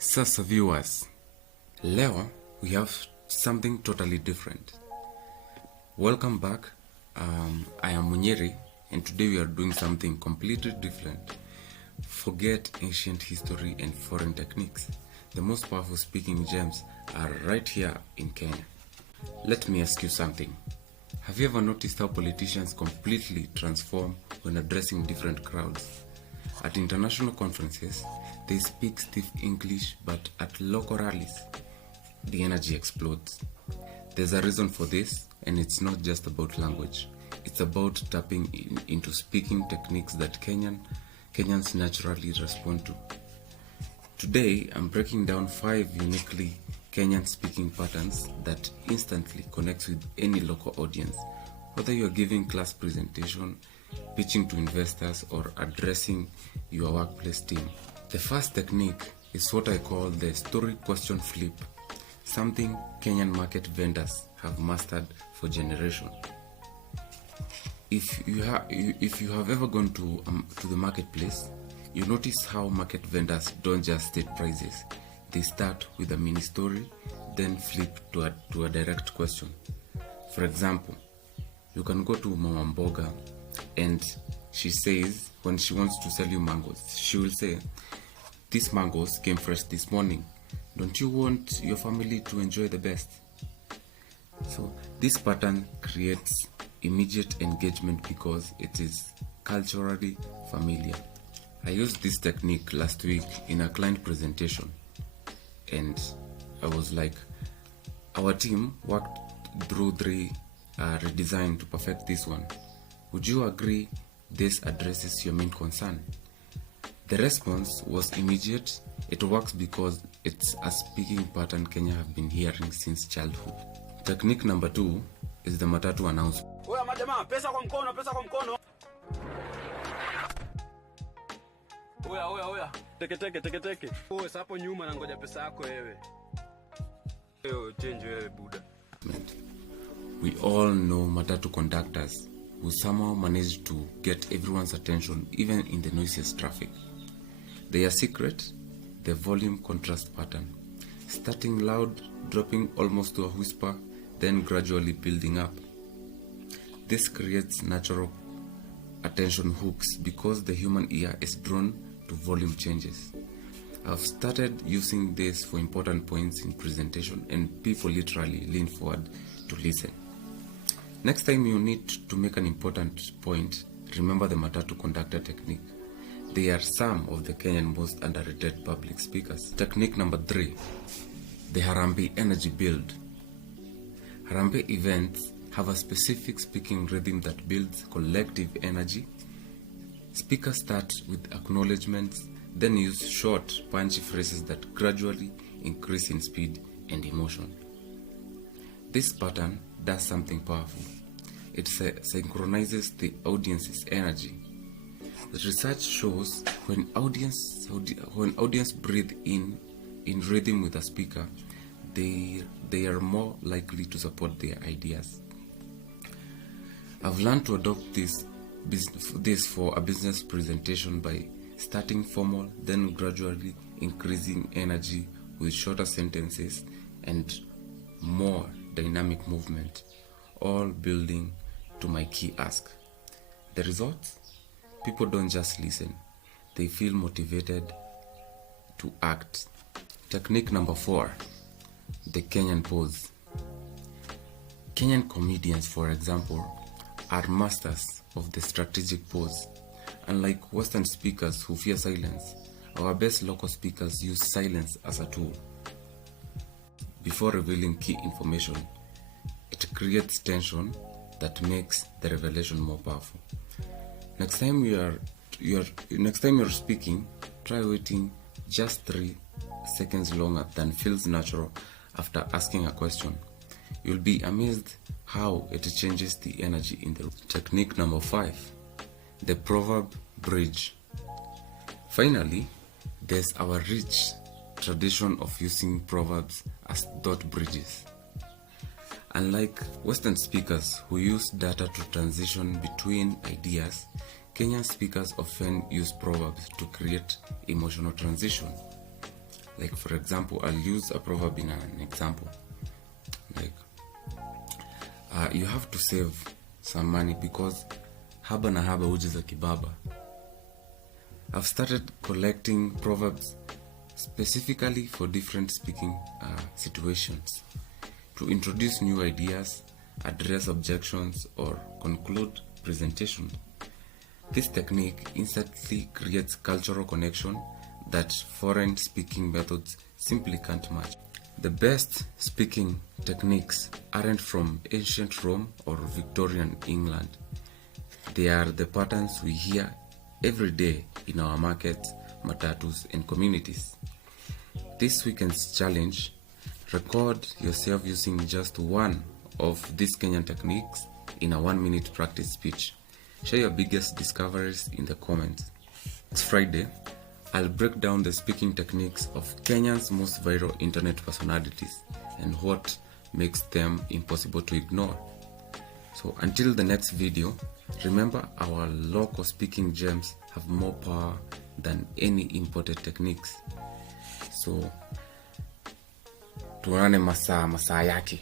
Sasa viewers, leo we have something totally different. Welcome back. I am Munyeri, and today we are doing something completely different. Forget ancient history and foreign techniques. The most powerful speaking gems are right here in Kenya. Let me ask you something. Have you ever noticed how politicians completely transform when addressing different crowds? At international conferences, they speak stiff English, but at local rallies, the energy explodes. There's a reason for this, and it's not just about language. It's about tapping into speaking techniques that Kenyans naturally respond to. Today, I'm breaking down 5 uniquely Kenyan speaking patterns that instantly connects with any local audience, whether you're giving class presentation, pitching to investors, or addressing your workplace team. The first technique is what I call the story question flip, something Kenyan market vendors have mastered for generations. If you have ever gone to the marketplace, you notice how market vendors don't just state prices. They start with a mini story, then flip to a direct question. For example, you can go to Mama Mboga, and she says, when she wants to sell you mangoes, she will say, "These mangoes came fresh this morning. Don't you want your family to enjoy the best?" So this pattern creates immediate engagement because it is culturally familiar. I used this technique last week in a client presentation, and I was like, our team worked through 3 redesign to perfect this one. Would you agree this addresses your main concern? The response was immediate. It works because it's a speaking pattern Kenya have been hearing since childhood. Technique number 2 is the matatu announcement. Oya majamaa, pesa kwa mkono, pesa kwa mkono. Oya. Teke. Wewe hapo nyuma na ngoja pesa yako wewe. Wewe change wewe buda. We all know matatu conductors who somehow manage to get everyone's attention even in the noisiest traffic. Their secret, the volume contrast pattern. Starting loud, dropping almost to a whisper, then gradually building up. This creates natural attention hooks because the human ear is drawn to volume changes. I've started using this for important points in presentation, and people literally lean forward to listen. Next time you need to make an important point, remember the matatu conductor technique. They are some of the Kenyan most underrated public speakers. Technique number 3, the Harambee energy build. Harambee events have a specific speaking rhythm that builds collective energy. Speakers start with acknowledgements, then use short, punchy phrases that gradually increase in speed and emotion. This pattern does something powerful. It synchronizes the audience's energy. The research shows when audience breathe in rhythm with a speaker, they are more likely to support their ideas. I've learned to adopt this for a business presentation by starting formal, then gradually increasing energy with shorter sentences and more dynamic movement, all building to my key ask. The result? People don't just listen, they feel motivated to act. Technique number 4, the Kenyan pause. Kenyan comedians, for example, are masters of the strategic pause. Unlike Western speakers who fear silence, our best local speakers use silence as a tool. Before revealing key information, it creates tension that makes the revelation more powerful. Next time you're speaking, try waiting just 3 seconds longer than feels natural after asking a question. You'll be amazed how it changes the energy in the room. Technique number 5, the proverb bridge. Finally, there's our rich tradition of using proverbs as thought bridges. Unlike Western speakers who use data to transition between ideas, Kenyan speakers often use proverbs to create emotional transition. Like for example, I'll use a proverb in an example. Like, you have to save some money because haba na haba huja za kibaba. I've started collecting proverbs specifically for different speaking situations, to introduce new ideas, address objections, or conclude presentation. This technique instantly creates cultural connection that foreign speaking methods simply can't match. The best speaking techniques aren't from ancient Rome or Victorian England. They are the patterns we hear every day in our markets, matatus, and communities. This weekend's challenge: record yourself using just one of these Kenyan techniques in a 1-minute practice speech. Share your biggest discoveries in the comments. It's Friday. I'll break down the speaking techniques of Kenya's most viral internet personalities and what makes them impossible to ignore. So until the next video, remember our local speaking gems have more power than any imported techniques. So tuonane masaa yake.